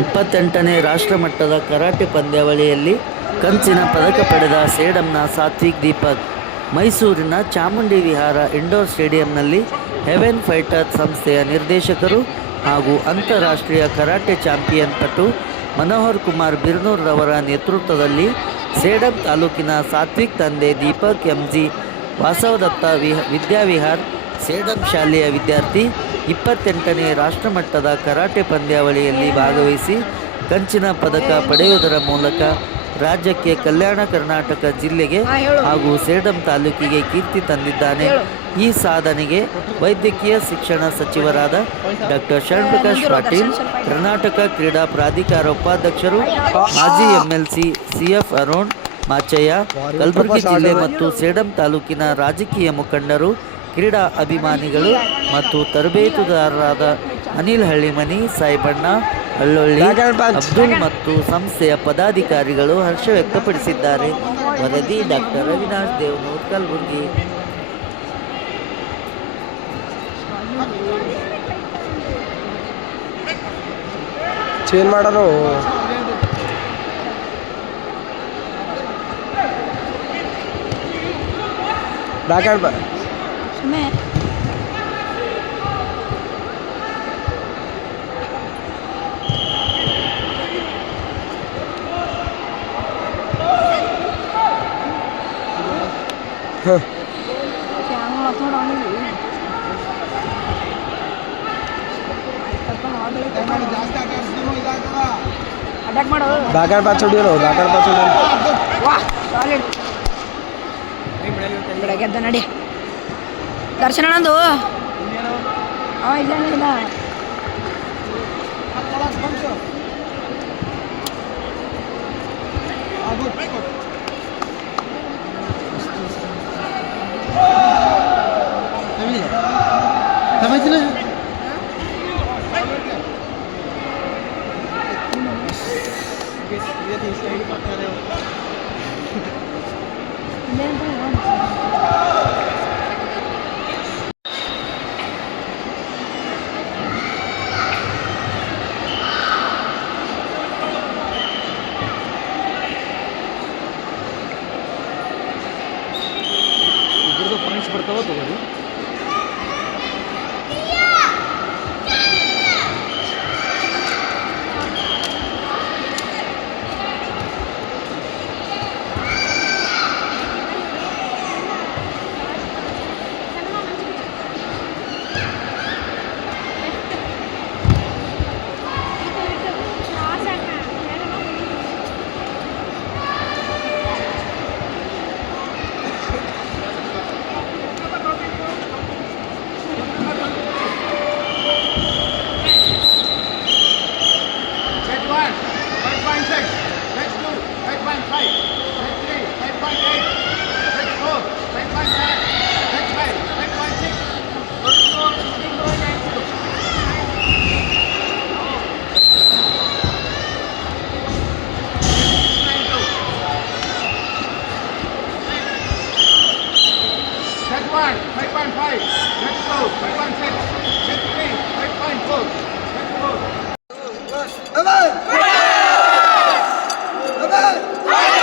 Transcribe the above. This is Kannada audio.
ಇಪ್ಪತ್ತೆಂಟನೇ ರಾಷ್ಟ್ರಮಟ್ಟದ ಕರಾಟೆ ಪಂದ್ಯಾವಳಿಯಲ್ಲಿ ಕಂಚಿನ ಪದಕ ಪಡೆದ ಸೇಡಂನ ಸಾತ್ವಿಕ್ ದೀಪಕ್. ಮೈಸೂರಿನ ಚಾಮುಂಡಿ ವಿಹಾರ ಇಂಡೋರ್ ಸ್ಟೇಡಿಯಂನಲ್ಲಿ ಹೆವೆನ್ ಫೈಟರ್ ಸಂಸ್ಥೆಯ ನಿರ್ದೇಶಕರು ಹಾಗೂ ಅಂತಾರಾಷ್ಟ್ರೀಯ ಕರಾಟೆ ಚಾಂಪಿಯನ್ ಪಟು ಮನೋಹರ್ ಕುಮಾರ್ ಬಿರ್ನೂರ್ ರವರ ನೇತೃತ್ವದಲ್ಲಿ ಸೇಡಂ ತಾಲೂಕಿನ ಸಾತ್ವಿಕ್ ತಂದೆ ದೀಪಕ್ ಎಂಜಿ ವಾಸವದತ್ತ ವಿಹ ವಿದ್ಯಾವಿಹಾರ್ ಸೇಡಂ ಶಾಲೆಯ ವಿದ್ಯಾರ್ಥಿ ಇಪ್ಪತ್ತೆಂಟನೇ ರಾಷ್ಟ್ರಮಟ್ಟದ ಕರಾಟೆ ಪಂದ್ಯಾವಳಿಯಲ್ಲಿ ಭಾಗವಹಿಸಿ ಕಂಚಿನ ಪದಕ ಪಡೆಯುವುದರ ಮೂಲಕ ರಾಜ್ಯಕ್ಕೆ ಕಲ್ಯಾಣ ಕರ್ನಾಟಕ ಜಿಲ್ಲೆಗೆ ಹಾಗೂ ಸೇಡಂ ತಾಲೂಕಿಗೆ ಕೀರ್ತಿ ತಂದಿದ್ದಾನೆ. ಈ ಸಾಧನೆಗೆ ವೈದ್ಯಕೀಯ ಶಿಕ್ಷಣ ಸಚಿವರಾದ ಡಾಕ್ಟರ್ ಶರಣ್ಪ್ರಕಾಶ್ ಪಾಟೀಲ್ ಕರ್ನಾಟಕ ಕ್ರೀಡಾ ಪ್ರಾಧಿಕಾರ ಉಪಾಧ್ಯಕ್ಷರು ಮಾಜಿ ಎಂಎಲ್ಸಿ ಸಿಎಫ್ ಅರುಣ್ ಮಾಚಯ್ಯ ಕಲಬುರಗಿ ಜಿಲ್ಲೆ ಮತ್ತು ಸೇಡಂ ತಾಲೂಕಿನ ರಾಜಕೀಯ ಮುಖಂಡರು ಕ್ರೀಡಾ ಅಭಿಮಾನಿಗಳು ಮತ್ತು ತರಬೇತುದಾರರಾದ ಅನಿಲ್ ಹಳ್ಳಿಮನಿ ಸಾಯಿಬಣ್ಣ ಹಳ್ಳೊಳ್ಳಿ ಅಬ್ದುಲ್ ಮತ್ತು ಸಂಸ್ಥೆಯ ಪದಾಧಿಕಾರಿಗಳು ಹರ್ಷ ವ್ಯಕ್ತಪಡಿಸಿದ್ದಾರೆ. ವರದಿ ಡಾಕ್ಟರ್ ಅವಿನಾಶ್ ದೇವನೂರ್ ಕಲಬುರಗಿ. ಚೇಂಜ್ ಮಾಡೋರು. ಬ್ಯಾಕ್ ಹ್ಯಾಂಡ್ แม่เฮ้ยยังเราต้องร้องอยู่ దాకాడి పచ్చడిలో దాకాడి పచ్చడిలో వాహ్ సాలిడ్ ఇప్పుడు వెళ్ళి ఇప్పుడు గెద్దానడి ನಂದು ಅವ ಇಲ್ಲ ಇಲ್ಲ Set 5.5, 5.5, next row, 5.6, next 3, 5.4, next row. Amen! Amen! Amen!